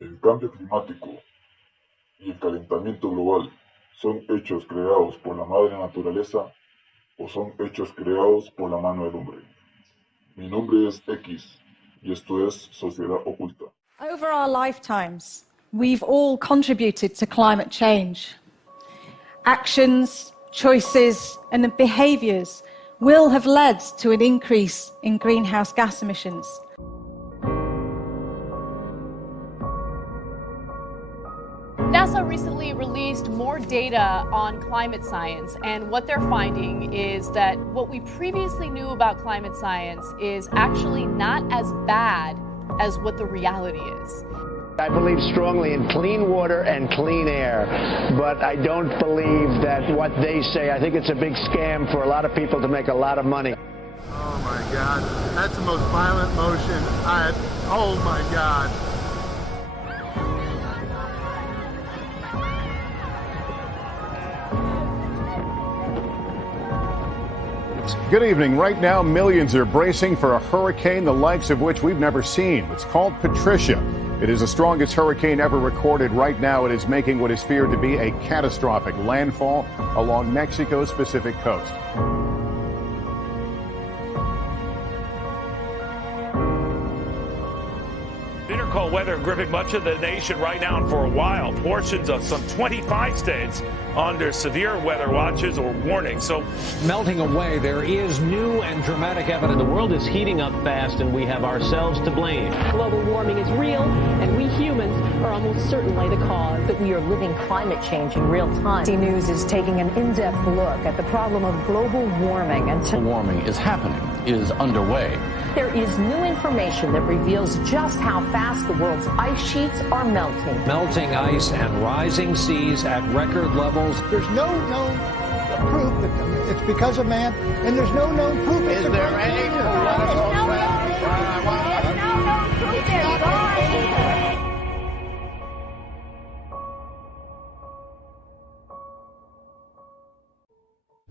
El cambio climático y el calentamiento global son hechos creados por la madre naturaleza o son hechos creados por la mano del hombre. Mi nombre es X y esto es Sociedad Oculta. Over our lifetimes, we've all contributed to climate change. Actions, choices, and behaviours will have led to an increase in greenhouse gas emissions. NASA recently released more data on climate science, and what they're finding is that what we previously knew about climate science is actually not as bad as what the reality is. I believe strongly in clean water and clean air, but I don't believe that what they say, I think it's a big scam for a lot of people to make a lot of money. Oh my God, that's the most violent motion oh my God. Good evening. Right now, millions are bracing for a hurricane the likes of which we've never seen. It's called Patricia. It is the strongest hurricane ever recorded. Right now, it is making what is feared to be a catastrophic landfall along Mexico's Pacific coast. Bitter cold weather gripping much of the nation right now and for a while. Portions of some 25 states under severe weather watches or warnings. So melting away, there is new and dramatic evidence. The world is heating up fast and we have ourselves to blame. Global warming is real and we humans are almost certainly the cause. That we are living climate change in real time. ABC News is taking an in-depth look at the problem of global warming. Global warming is happening, is underway. There is new information that reveals just how fast the world's ice sheets are melting. Melting ice and rising seas at record levels. There's no known proof that it's because of man, and there's no known proof it's Is there any political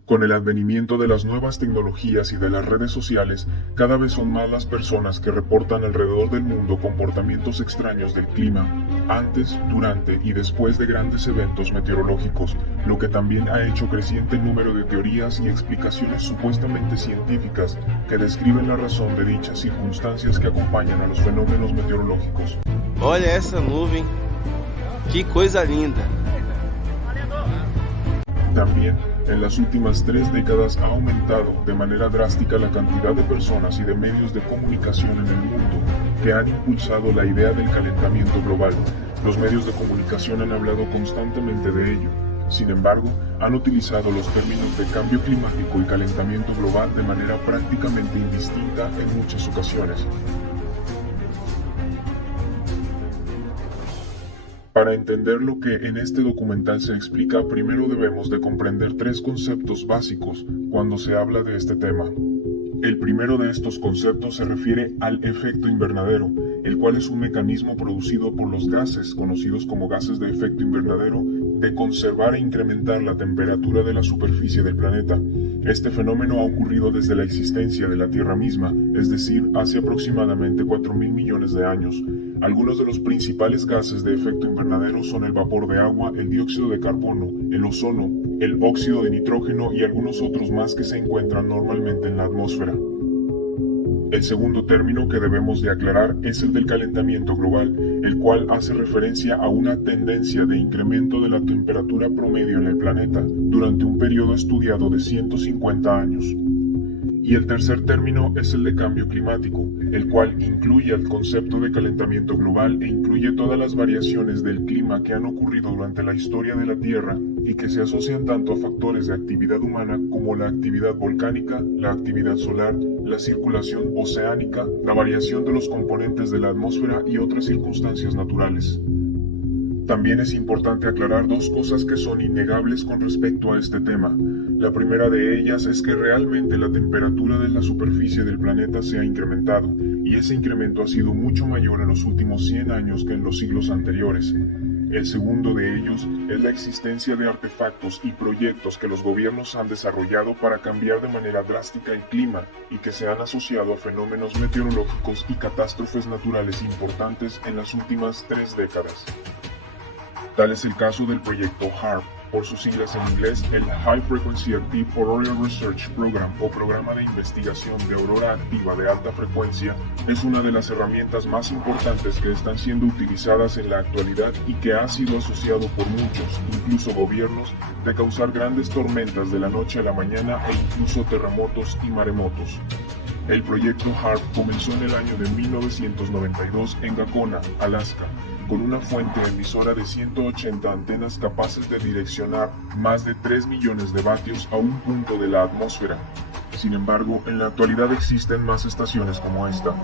Con el advenimiento de las nuevas tecnologías y de las redes sociales, cada vez son más las personas que reportan alrededor del mundo comportamientos extraños del clima, antes, durante y después de grandes eventos meteorológicos, lo que también ha hecho creciente el número de teorías y explicaciones supuestamente científicas que describen la razón de dichas circunstancias que acompañan a los fenómenos meteorológicos. Olha essa nuvem, que coisa linda. También, en las últimas 3 décadas ha aumentado de manera drástica la cantidad de personas y de medios de comunicación en el mundo que han impulsado la idea del calentamiento global. Los medios de comunicación han hablado constantemente de ello. Sin embargo, han utilizado los términos de cambio climático y calentamiento global de manera prácticamente indistinta en muchas ocasiones. Para entender lo que en este documental se explica, primero debemos de comprender 3 conceptos básicos cuando se habla de este tema. El primero de estos conceptos se refiere al efecto invernadero, el cual es un mecanismo producido por los gases, conocidos como gases de efecto invernadero, de conservar e incrementar la temperatura de la superficie del planeta. Este fenómeno ha ocurrido desde la existencia de la Tierra misma, es decir, hace aproximadamente 4.000 millones de años. Algunos de los principales gases de efecto invernadero son el vapor de agua, el dióxido de carbono, el ozono, el óxido de nitrógeno y algunos otros más que se encuentran normalmente en la atmósfera. El segundo término que debemos de aclarar es el del calentamiento global, el cual hace referencia a una tendencia de incremento de la temperatura promedio en el planeta durante un periodo estudiado de 150 años. Y el tercer término es el de cambio climático, el cual incluye el concepto de calentamiento global e incluye todas las variaciones del clima que han ocurrido durante la historia de la Tierra y que se asocian tanto a factores de actividad humana como la actividad volcánica, la actividad solar, la circulación oceánica, la variación de los componentes de la atmósfera y otras circunstancias naturales. También es importante aclarar 2 cosas que son innegables con respecto a este tema. La primera de ellas es que realmente la temperatura de la superficie del planeta se ha incrementado, y ese incremento ha sido mucho mayor en los últimos 100 años que en los siglos anteriores. El segundo de ellos es la existencia de artefactos y proyectos que los gobiernos han desarrollado para cambiar de manera drástica el clima y que se han asociado a fenómenos meteorológicos y catástrofes naturales importantes en las últimas 3 décadas. Tal es el caso del proyecto HAARP, por sus siglas en inglés, el High Frequency Active Auroral Research Program o Programa de Investigación de Aurora Activa de Alta Frecuencia. Es una de las herramientas más importantes que están siendo utilizadas en la actualidad y que ha sido asociado por muchos, incluso gobiernos, de causar grandes tormentas de la noche a la mañana e incluso terremotos y maremotos. El proyecto HAARP comenzó en el año de 1992 en Gacona, Alaska, con una fuente emisora de 180 antenas capaces de direccionar más de 3 millones de vatios a un punto de la atmósfera. Sin embargo, en la actualidad existen más estaciones como esta.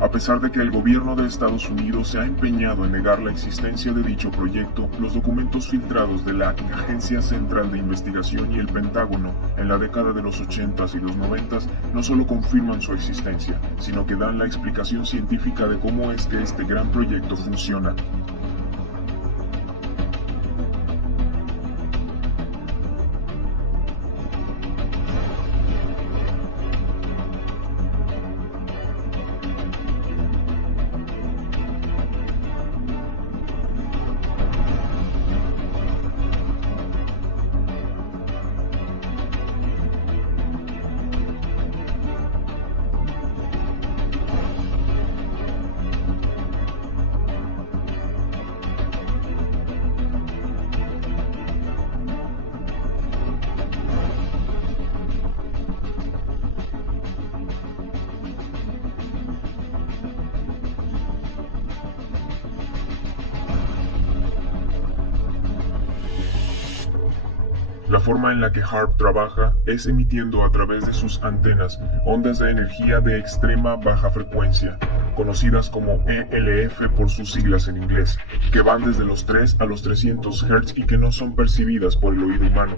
A pesar de que el gobierno de Estados Unidos se ha empeñado en negar la existencia de dicho proyecto, los documentos filtrados de la Agencia Central de Investigación y el Pentágono en la década de los 80s y los 90s no solo confirman su existencia, sino que dan la explicación científica de cómo es que este gran proyecto funciona. La forma en la que HAARP trabaja es emitiendo a través de sus antenas ondas de energía de extrema baja frecuencia, conocidas como ELF por sus siglas en inglés, que van desde los 3 a los 300 Hz y que no son percibidas por el oído humano.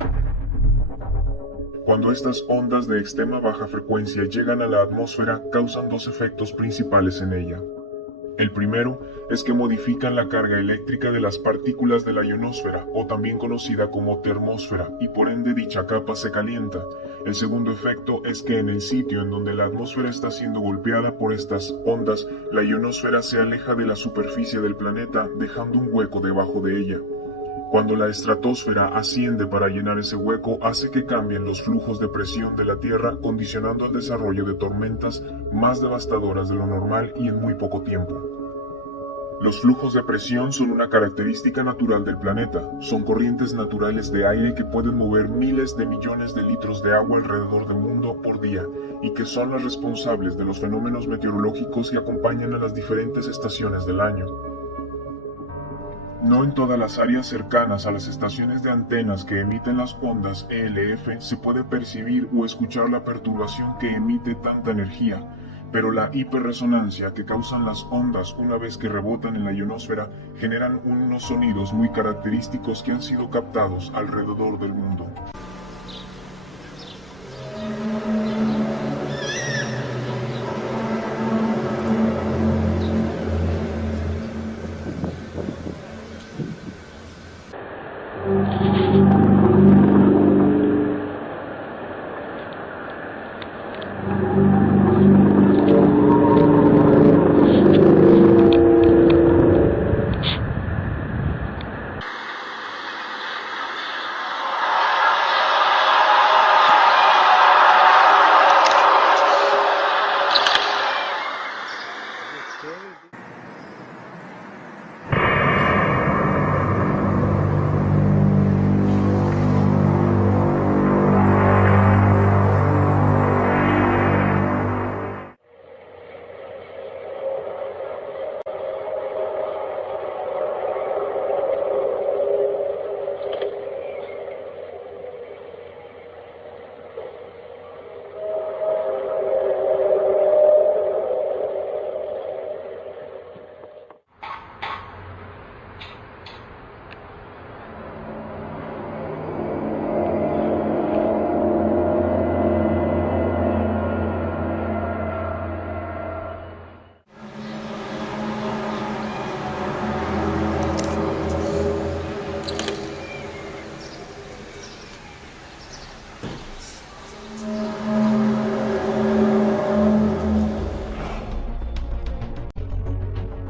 Cuando estas ondas de extrema baja frecuencia llegan a la atmósfera, causan 2 efectos principales en ella. El primero es que modifican la carga eléctrica de las partículas de la ionosfera, o también conocida como termósfera, y por ende dicha capa se calienta. El segundo efecto es que en el sitio en donde la atmósfera está siendo golpeada por estas ondas, la ionosfera se aleja de la superficie del planeta, dejando un hueco debajo de ella. Cuando la estratosfera asciende para llenar ese hueco, hace que cambien los flujos de presión de la Tierra, condicionando el desarrollo de tormentas más devastadoras de lo normal y en muy poco tiempo. Los flujos de presión son una característica natural del planeta. Son corrientes naturales de aire que pueden mover miles de millones de litros de agua alrededor del mundo por día y que son las responsables de los fenómenos meteorológicos que acompañan a las diferentes estaciones del año. No en todas las áreas cercanas a las estaciones de antenas que emiten las ondas ELF se puede percibir o escuchar la perturbación que emite tanta energía, pero la hiperresonancia que causan las ondas una vez que rebotan en la ionosfera generan unos sonidos muy característicos que han sido captados alrededor del mundo.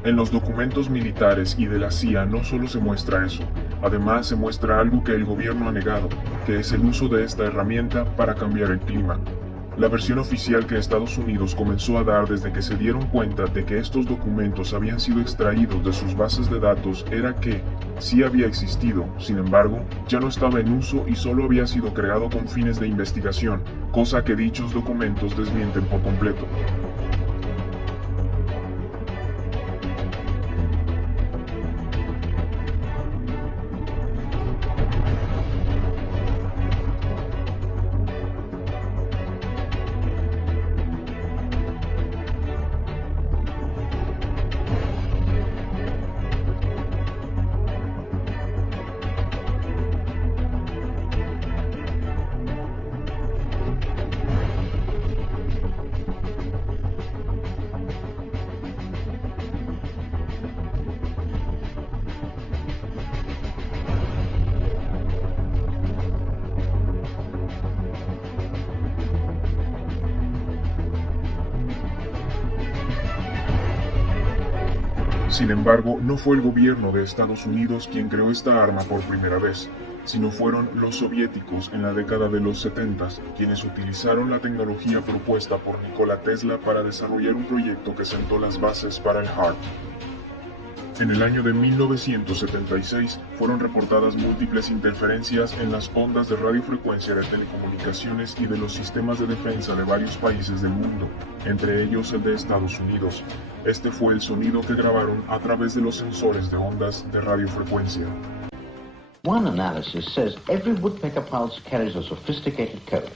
En los documentos militares y de la CIA no solo se muestra eso, además se muestra algo que el gobierno ha negado, que es el uso de esta herramienta para cambiar el clima. La versión oficial que Estados Unidos comenzó a dar desde que se dieron cuenta de que estos documentos habían sido extraídos de sus bases de datos era que sí había existido, sin embargo, ya no estaba en uso y solo había sido creado con fines de investigación, cosa que dichos documentos desmienten por completo. Sin embargo, no fue el gobierno de Estados Unidos quien creó esta arma por primera vez, sino fueron los soviéticos en la década de los 70 quienes utilizaron la tecnología propuesta por Nikola Tesla para desarrollar un proyecto que sentó las bases para el HAARP. En el año de 1976 fueron reportadas múltiples interferencias en las ondas de radiofrecuencia de telecomunicaciones y de los sistemas de defensa de varios países del mundo, entre ellos el de Estados Unidos. Este fue el sonido que grabaron a través de los sensores de ondas de radiofrecuencia. One analysis says every woodpecker pulse carries a sophisticated code.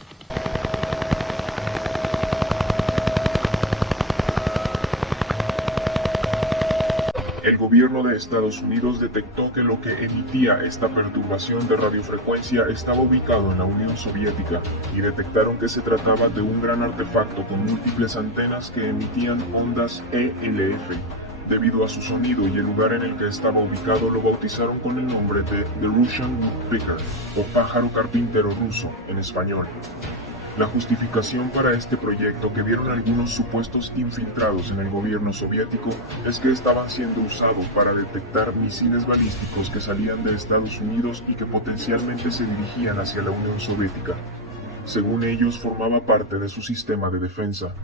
El gobierno de Estados Unidos detectó que lo que emitía esta perturbación de radiofrecuencia estaba ubicado en la Unión Soviética y detectaron que se trataba de un gran artefacto con múltiples antenas que emitían ondas ELF. Debido a su sonido y el lugar en el que estaba ubicado lo bautizaron con el nombre de The Russian Woodpecker o pájaro carpintero ruso en español. La justificación para este proyecto que dieron algunos supuestos infiltrados en el gobierno soviético es que estaban siendo usados para detectar misiles balísticos que salían de Estados Unidos y que potencialmente se dirigían hacia la Unión Soviética. Según ellos, formaba parte de su sistema de defensa.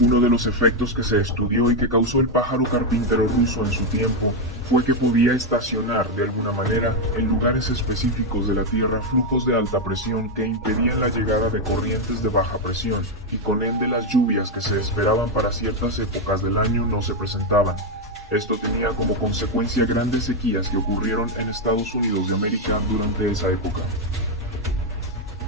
Uno de los efectos que se estudió y que causó el pájaro carpintero ruso en su tiempo fue que podía estacionar de alguna manera en lugares específicos de la Tierra flujos de alta presión que impedían la llegada de corrientes de baja presión y con ende las lluvias que se esperaban para ciertas épocas del año no se presentaban. Esto tenía como consecuencia grandes sequías que ocurrieron en Estados Unidos de América durante esa época.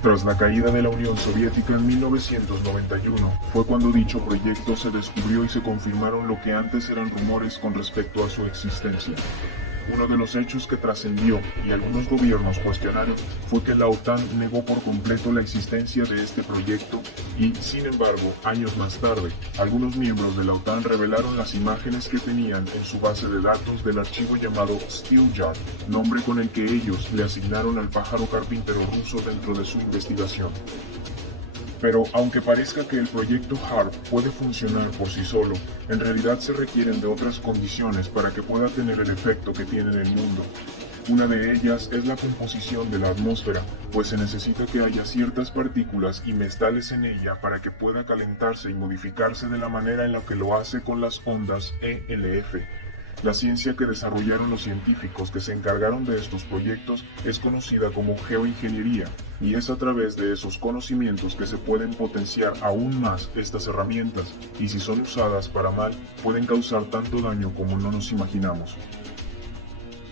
Tras la caída de la Unión Soviética en 1991, fue cuando dicho proyecto se descubrió y se confirmaron lo que antes eran rumores con respecto a su existencia. Uno de los hechos que trascendió y algunos gobiernos cuestionaron fue que la OTAN negó por completo la existencia de este proyecto y, sin embargo, años más tarde, algunos miembros de la OTAN revelaron las imágenes que tenían en su base de datos del archivo llamado Steelyard, nombre con el que ellos le asignaron al pájaro carpintero ruso dentro de su investigación. Pero aunque parezca que el proyecto HAARP puede funcionar por sí solo, en realidad se requieren de otras condiciones para que pueda tener el efecto que tiene en el mundo. Una de ellas es la composición de la atmósfera, pues se necesita que haya ciertas partículas y metales en ella para que pueda calentarse y modificarse de la manera en la que lo hace con las ondas ELF. La ciencia que desarrollaron los científicos que se encargaron de estos proyectos es conocida como geoingeniería, y es a través de esos conocimientos que se pueden potenciar aún más estas herramientas, y si son usadas para mal, pueden causar tanto daño como no nos imaginamos.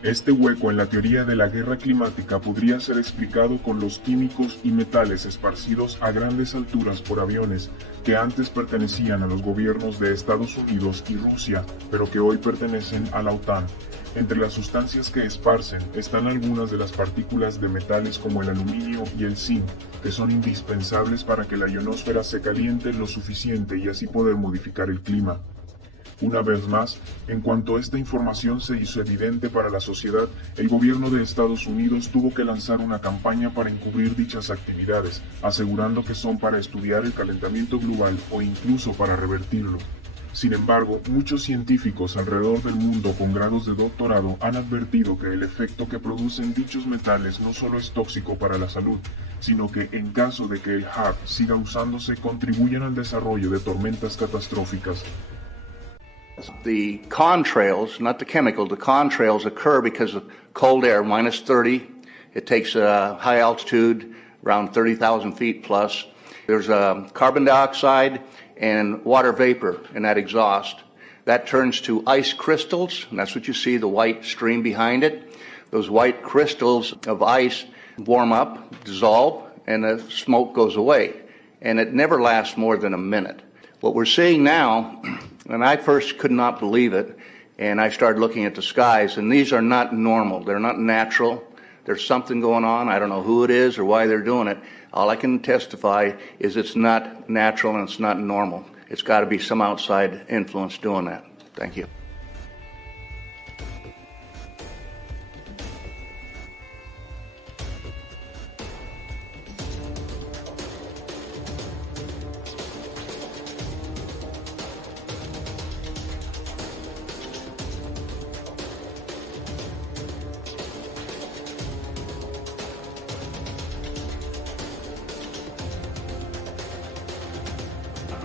Este hueco en la teoría de la guerra climática podría ser explicado con los químicos y metales esparcidos a grandes alturas por aviones que antes pertenecían a los gobiernos de Estados Unidos y Rusia, pero que hoy pertenecen a la OTAN. Entre las sustancias que esparcen están algunas de las partículas de metales como el aluminio y el zinc, que son indispensables para que la ionosfera se caliente lo suficiente y así poder modificar el clima. Una vez más, en cuanto esta información se hizo evidente para la sociedad, el gobierno de Estados Unidos tuvo que lanzar una campaña para encubrir dichas actividades, asegurando que son para estudiar el calentamiento global o incluso para revertirlo. Sin embargo, muchos científicos alrededor del mundo con grados de doctorado han advertido que el efecto que producen dichos metales no solo es tóxico para la salud, sino que en caso de que el HAARP siga usándose contribuyen al desarrollo de tormentas catastróficas. The contrails, not the chemical, the contrails occur because of cold air, minus 30. It takes a high altitude, around 30,000 feet plus. There's carbon dioxide and water vapor in that exhaust. That turns to ice crystals, and that's what you see, the white stream behind it. Those white crystals of ice warm up, dissolve, and the smoke goes away. And it never lasts more than a minute. What we're seeing now, and I first could not believe it, and I started looking at the skies, and these are not normal. They're not natural. There's something going on. I don't know who it is or why they're doing it. All I can testify is it's not natural and it's not normal. It's got to be some outside influence doing that. Thank you.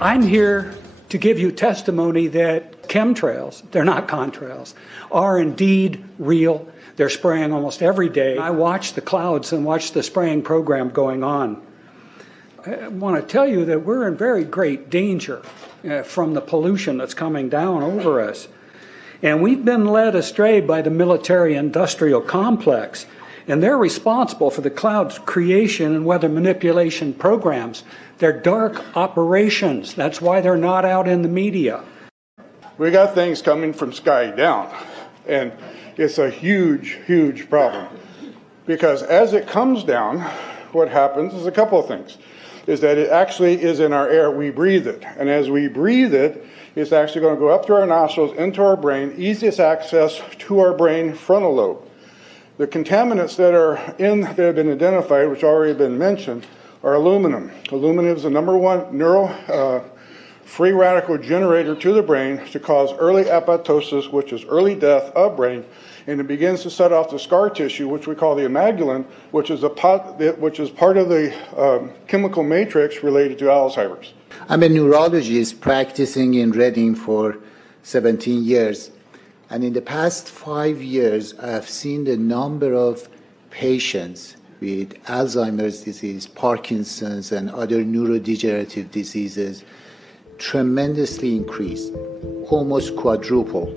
I'm here to give you testimony that chemtrails, they're not contrails, are indeed real. They're spraying almost every day. I watch the clouds and watch the spraying program going on. I want to tell you that we're in very great danger from the pollution that's coming down over us. And we've been led astray by the military-industrial complex, and they're responsible for the cloud's creation and weather manipulation programs. They're dark operations. That's why they're not out in the media. We got things coming from sky down, and it's a huge, huge problem. Because as it comes down, what happens is a couple of things. Is that it actually is in our air, we breathe it. And as we breathe it, it's actually going to go up through our nostrils, into our brain, easiest access to our brain frontal lobe. The contaminants that have been identified, which already have been mentioned, are aluminum. Aluminum is the number one free radical generator to the brain to cause early apoptosis, which is early death of brain, and it begins to set off the scar tissue, which we call the amygdalin, which is part of the chemical matrix related to Alzheimer's. I'm a neurologist practicing in Reading for 17 years. And in the past 5 years, I have seen the number of patients with Alzheimer's disease, Parkinson's, and other neurodegenerative diseases tremendously increase, almost quadruple.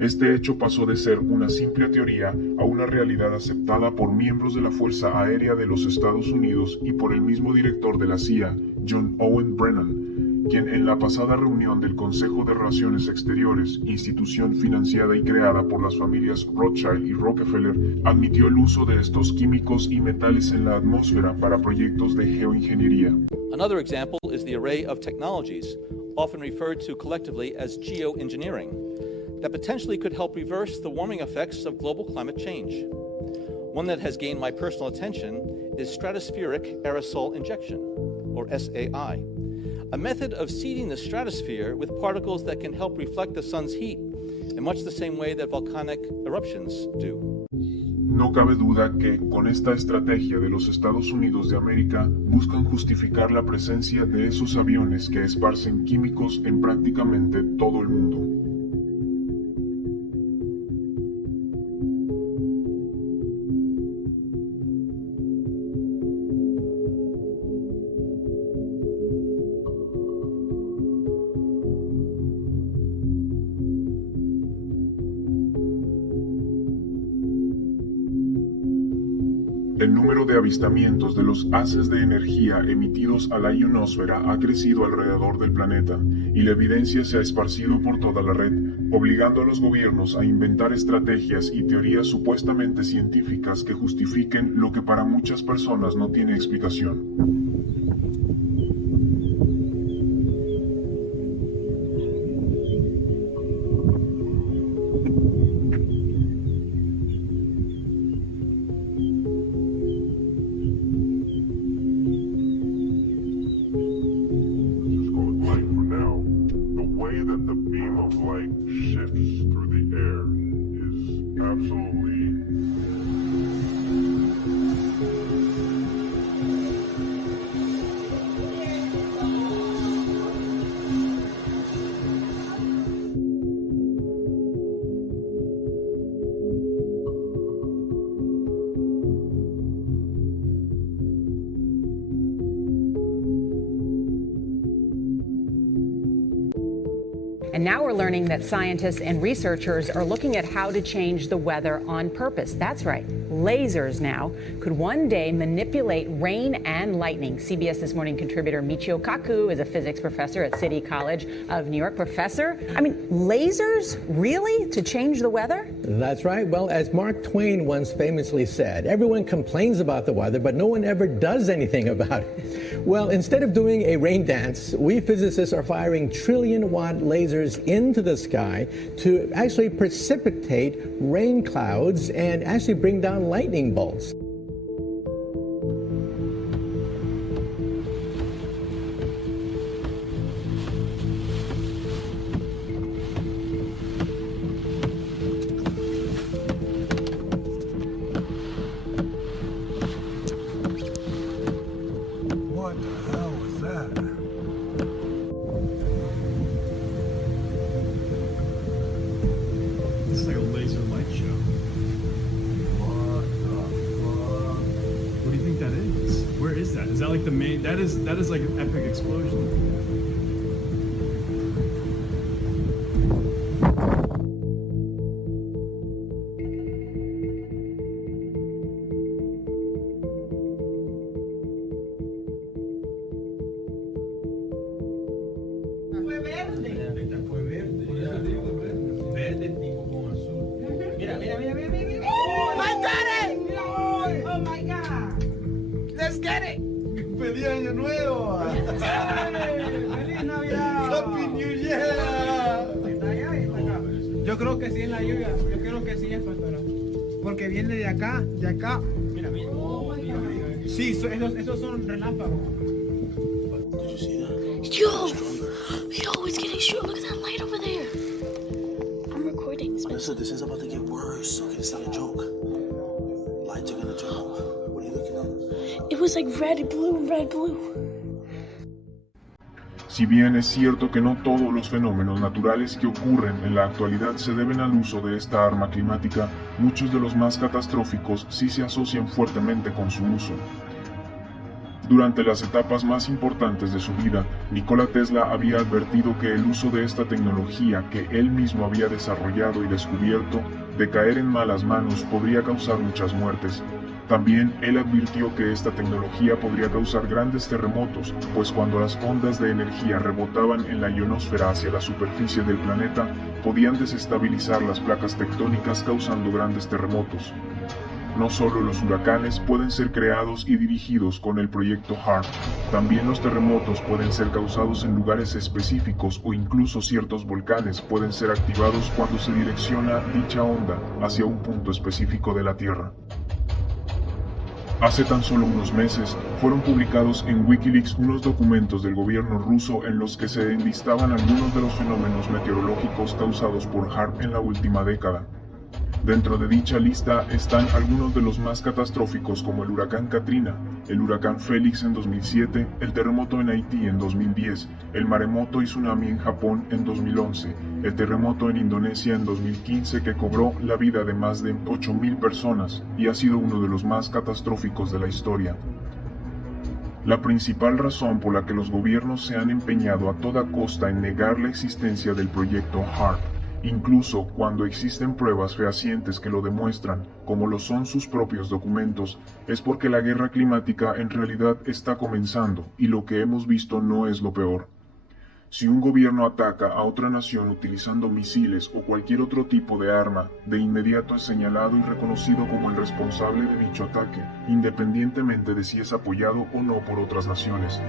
Este hecho pasó de ser una simple teoría a una realidad aceptada por miembros de la Fuerza Aérea de los Estados Unidos y por el mismo director de la CIA, John Owen Brennan, quien en la pasada reunión del Consejo de Relaciones Exteriores, institución financiada y creada por las familias Rothschild y Rockefeller, admitió el uso de estos químicos y metales en la atmósfera para proyectos de geoingeniería. Another example is the array of technologies, often referred to collectively as geoengineering, that potentially could help reverse the warming effects of global climate change. One that has gained my personal attention is stratospheric aerosol injection, or SAI, a method of seeding the stratosphere with particles that can help reflect the sun's heat in much the same way that volcanic eruptions do. No cabe duda que, con esta estrategia de los Estados Unidos de América, buscan justificar la presencia de esos aviones que esparcen químicos en prácticamente todo el mundo. El número de avistamientos de los haces de energía emitidos a la ionosfera ha crecido alrededor del planeta y la evidencia se ha esparcido por toda la red, obligando a los gobiernos a inventar estrategias y teorías supuestamente científicas que justifiquen lo que para muchas personas no tiene explicación. light shifts through the air is absolutely And now we're learning that scientists and researchers are looking at how to change the weather on purpose. That's right. Lasers now could one day manipulate rain and lightning. CBS This Morning contributor Michio Kaku is a physics professor at City College of New York. Professor, I mean, lasers really to change the weather? That's right. Well, as Mark Twain once famously said, everyone complains about the weather, but no one ever does anything about it. Well, instead of doing a rain dance, we physicists are firing trillion-watt lasers into the sky to actually precipitate rain clouds and actually bring down lightning bolts. What the hell was that? It's like a laser light show. What the fuck? What do you think that is? Where is that? Is that like the main? That is like an epic explosion. I got it! Oh my god! Let's get it! ¡Feliz Año Nuevo! ¡Feliz Navidad! ¡Happy New Year! Yo creo que sí es la lluvia. Yo creo que sí es, pastora. Porque viene de acá, de acá. Mira, mira. Sí, esos son relámpagos. Yo, it's getting short. Look at that light over there. I'm recording. Listen, this is about to get worse. Okay, it's not a joke. Lights are gonna jump. What are you looking at? It was like red, blue. Si bien es cierto que no todos los fenómenos naturales que ocurren en la actualidad se deben al uso de esta arma climática, muchos de los más catastróficos sí se asocian fuertemente con su uso. Durante las etapas más importantes de su vida, Nikola Tesla había advertido que el uso de esta tecnología que él mismo había desarrollado y descubierto, de caer en malas manos, podría causar muchas muertes. También él advirtió que esta tecnología podría causar grandes terremotos, pues cuando las ondas de energía rebotaban en la ionosfera hacia la superficie del planeta, podían desestabilizar las placas tectónicas causando grandes terremotos. No solo los huracanes pueden ser creados y dirigidos con el proyecto HARP, también los terremotos pueden ser causados en lugares específicos o incluso ciertos volcanes pueden ser activados cuando se direcciona dicha onda hacia un punto específico de la Tierra. Hace tan solo unos meses, fueron publicados en Wikileaks unos documentos del gobierno ruso en los que se enlistaban algunos de los fenómenos meteorológicos causados por HARP en la última década. Dentro de dicha lista están algunos de los más catastróficos como el huracán Katrina, el huracán Félix en 2007, el terremoto en Haití en 2010, el maremoto y tsunami en Japón en 2011, el terremoto en Indonesia en 2015 que cobró la vida de más de 8,000 personas y ha sido uno de los más catastróficos de la historia. La principal razón por la que los gobiernos se han empeñado a toda costa en negar la existencia del proyecto HARP, incluso cuando existen pruebas fehacientes que lo demuestran, como lo son sus propios documentos, es porque la guerra climática en realidad está comenzando y lo que hemos visto no es lo peor. Si un gobierno ataca a otra nación utilizando misiles o cualquier otro tipo de arma, de inmediato es señalado y reconocido como el responsable de dicho ataque, independientemente de si es apoyado o no por otras naciones.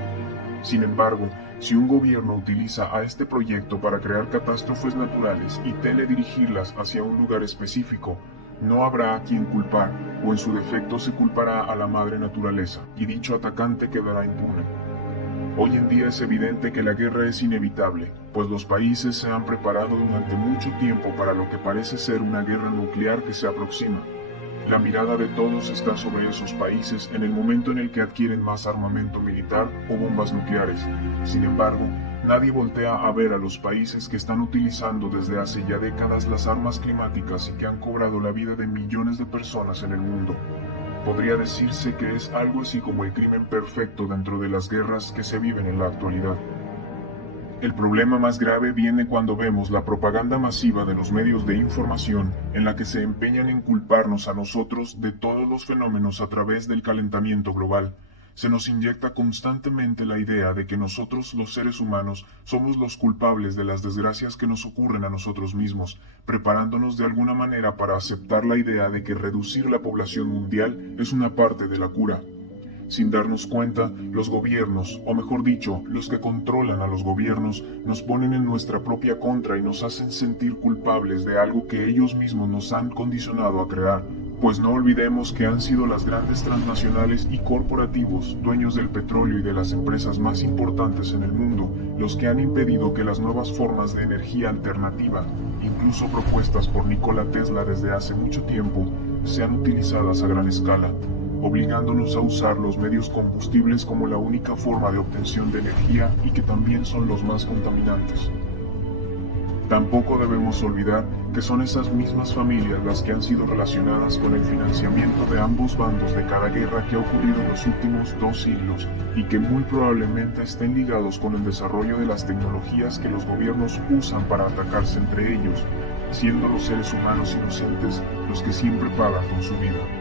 Sin embargo, si un gobierno utiliza a este proyecto para crear catástrofes naturales y teledirigirlas hacia un lugar específico, no habrá a quien culpar, o en su defecto se culpará a la madre naturaleza, y dicho atacante quedará impune. Hoy en día es evidente que la guerra es inevitable, pues los países se han preparado durante mucho tiempo para lo que parece ser una guerra nuclear que se aproxima. La mirada de todos está sobre esos países en el momento en el que adquieren más armamento militar o bombas nucleares. Sin embargo, nadie voltea a ver a los países que están utilizando desde hace ya décadas las armas climáticas y que han cobrado la vida de millones de personas en el mundo. Podría decirse que es algo así como el crimen perfecto dentro de las guerras que se viven en la actualidad. El problema más grave viene cuando vemos la propaganda masiva de los medios de información en la que se empeñan en culparnos a nosotros de todos los fenómenos a través del calentamiento global. Se nos inyecta constantemente la idea de que nosotros, los seres humanos, somos los culpables de las desgracias que nos ocurren a nosotros mismos, preparándonos de alguna manera para aceptar la idea de que reducir la población mundial es una parte de la cura. Sin darnos cuenta, los gobiernos, o mejor dicho, los que controlan a los gobiernos, nos ponen en nuestra propia contra y nos hacen sentir culpables de algo que ellos mismos nos han condicionado a crear. Pues no olvidemos que han sido las grandes transnacionales y corporativos, dueños del petróleo y de las empresas más importantes en el mundo, los que han impedido que las nuevas formas de energía alternativa, incluso propuestas por Nikola Tesla desde hace mucho tiempo, sean utilizadas a gran escala, obligándonos a usar los medios combustibles como la única forma de obtención de energía y que también son los más contaminantes. Tampoco debemos olvidar que son esas mismas familias las que han sido relacionadas con el financiamiento de ambos bandos de cada guerra que ha ocurrido en los últimos 2 siglos y que muy probablemente estén ligados con el desarrollo de las tecnologías que los gobiernos usan para atacarse entre ellos, siendo los seres humanos inocentes los que siempre pagan con su vida.